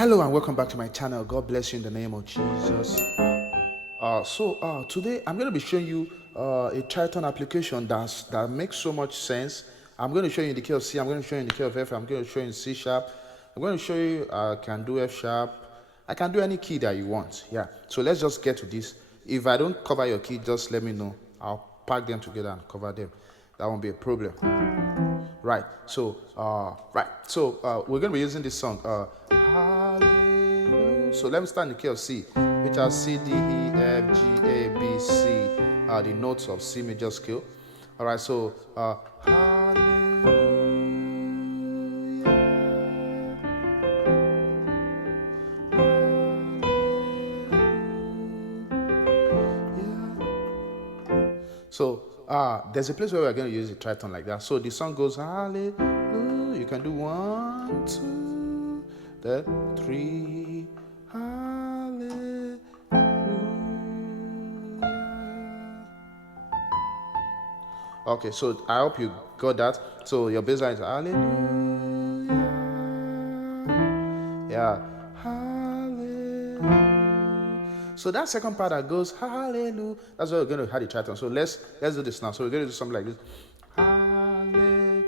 Hello and welcome back to my channel. God bless you in the name of Jesus. Today I'm going to be showing you a Tritone application that makes so much sense. I'm going to show you in the key of C. I'm going to show you in the key of F. I'm going to show you in C sharp. I'm going to show you I can do F sharp. I can do any key that you want. Yeah. So let's just get to this. If I don't cover your key, just let me know. I'll pack them together and cover them. That won't be a problem. Right. So we're going to be using this song. Hallelujah. So let me start in the key of C, which are C, D, E, F, G, A, B, C, the notes of C major scale. All right. So hallelujah. So there's a place where we're going to use the tritone like that. So the song goes hallelujah. You can do 1, 2, then 3. Hallelujah. Okay, so I hope you got that. So your bass line is hallelujah. Yeah. Hallelujah. So that second part that goes hallelujah, that's what we're going to have the tritone. So let's do this now. So we're going to do something like this. Hallelujah.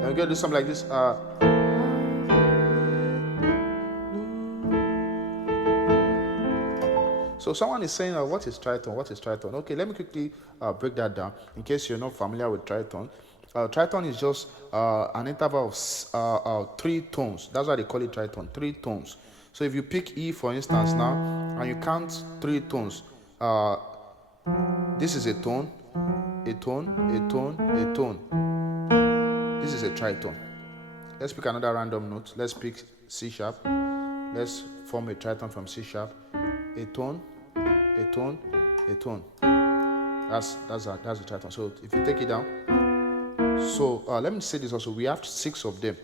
Then we're going to do something like this. So someone is saying, what is tritone? What is tritone? Okay, let me quickly break that down in case you're not familiar with tritone. Tritone is just an interval of 3 tones. That's why they call it tritone, 3 tones. So if you pick E, for instance, now, and you count 3 tones, this is a tone, a tone, a tone, a tone. This is a tritone. Let's pick another random note. Let's pick C sharp. Let's form a tritone from C sharp. A tone, a tone, a tone. That's a tritone. So if you take it down, so let me say this also. We have 6 of them.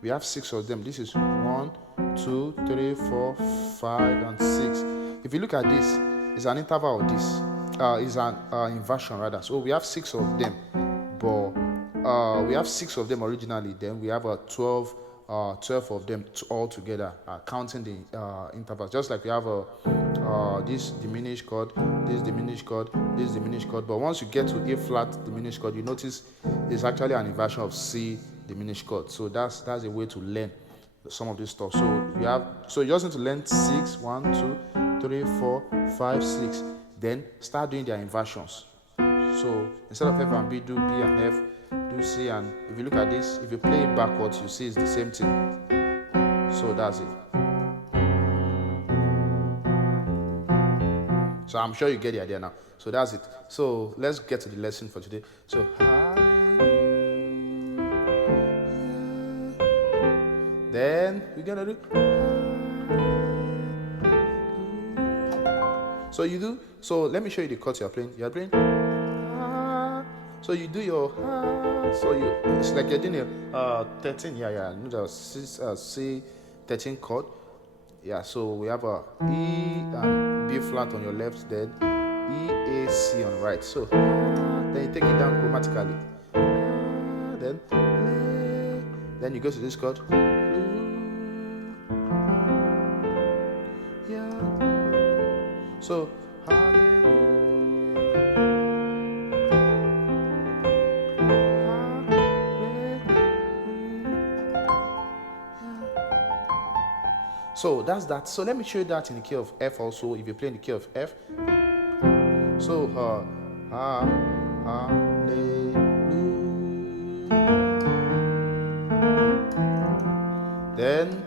We have 6 of them. This is 1, 2, 3, 4, 5, and 6. If you look at this, it's an interval of this. It's an inversion rather. So we have 6 of them, but we have 6 of them originally. Then we have 12 of them all together, counting the intervals. Just like we have this diminished chord, this diminished chord, this diminished chord. But once you get to A flat diminished chord, you notice it's actually an inversion of C diminished chord. So that's a way to learn some of this stuff. So you just need to learn 6, 1, 2, 3, 4, 5, 6. Then start doing their inversions. So instead of F and B, do B and F. Do C, and if you look at this, if you play it backwards, you see it's the same thing. So that's it. So I'm sure you get the idea now. So that's it. So let's get to the lesson for today. So then we're gonna do. So you do. So let me show you the chords you're playing. You're playing. So you do your it's like you're doing a 13, the C 13 chord. Yeah, so we have a E and B flat on your left, then E, A, C on the right. So then you take it down chromatically. Then you go to this chord. Yeah. So So that's that. So let me show you that in the key of F also. If you play in the key of F, so then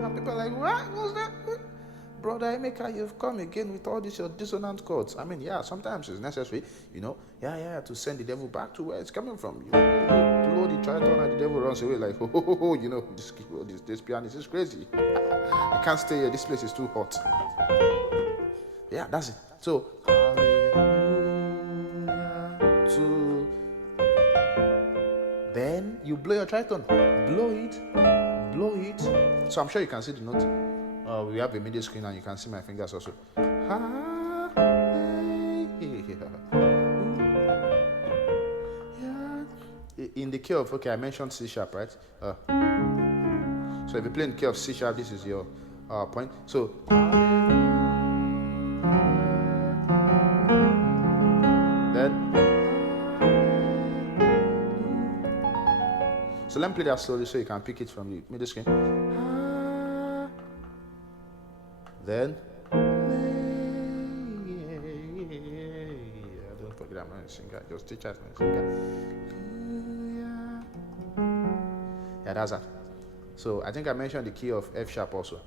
and people are like, what was that? Brother Emeka, you've come again with all these your dissonant chords. I mean, yeah, sometimes it's necessary, to send the devil back to where it's coming from. You blow the tritone and the devil runs away like, this pianist is crazy. I can't stay here. This place is too hot. Yeah, that's it. So, hallelujah to. Then you blow your tritone. Blow it. So I'm sure you can see the note. We have a media screen and you can see my fingers also. key of, okay, I mentioned C sharp, right? So if you play in the key of C sharp, this is your point. So then, so let me play that slowly so you can pick it from the middle screen. Then, don't forget I'm not a singer, just teach us a singer. Yeah, that's that. So I think I mentioned the key of F sharp also.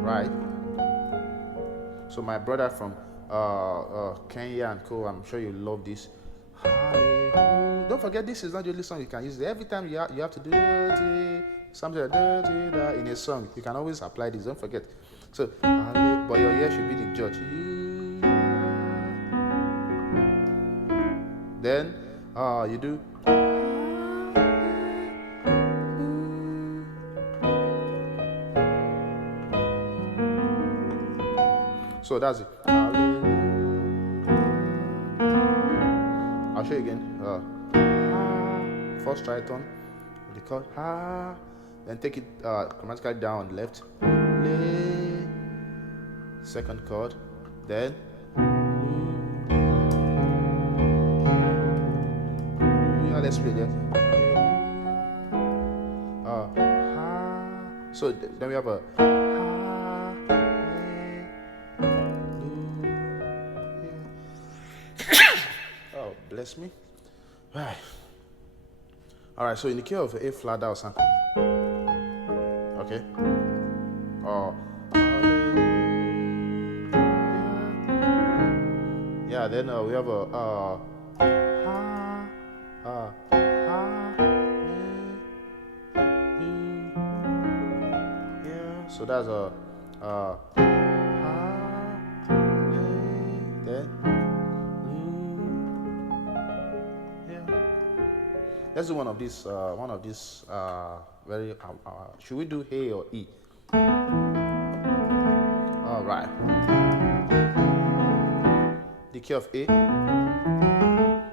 Right. So my brother from Kenya and co, I'm sure you love this. Don't forget, this is not the only song you can use. Every time you have to do something like in a song, you can always apply this. Don't forget. So, but your ear should be the judge. Then you do. So that's it. I'll show you again. First tritone, the chord ha, then take it chromatically down on the left. Le, second chord, then let's play there. Ha. So then we have a bless me. Right. All right. So in the key of A flat, that was something. Okay. Yeah. Then we have a yeah. So that's a then. Let's do one of these. Very. Should we do A or E? All right. The key of A.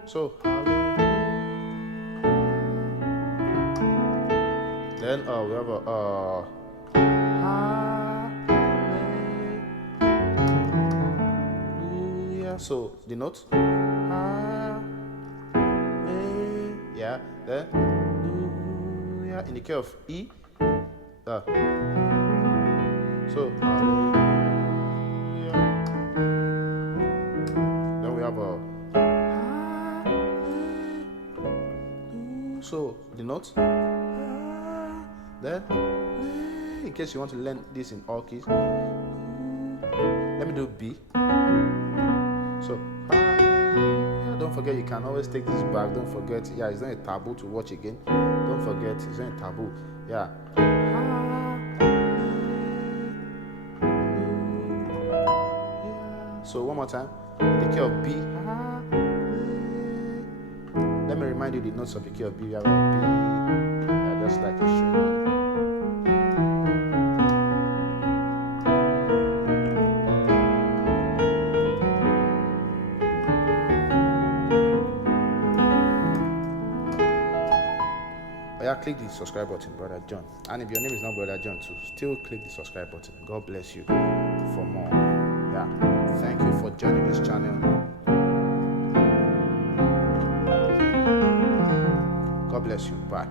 So. Then we have a. Yeah. So the notes. Yeah, then yeah, in the key of E. So then we have a. So the notes. Then, in case you want to learn this in all keys, let me do B. So. Don't forget, you can always take this back. Don't forget, yeah, it's not a taboo to watch again. Don't forget, it's not a taboo. Yeah. So one more time, the key of B. Let me remind you the notes of the key of B. We have a B. Yeah, just like a string. Click the subscribe button, Brother John. And if your name is not Brother John too, still click the subscribe button. God bless you for more. Yeah. Thank you for joining this channel. God bless you. Bye.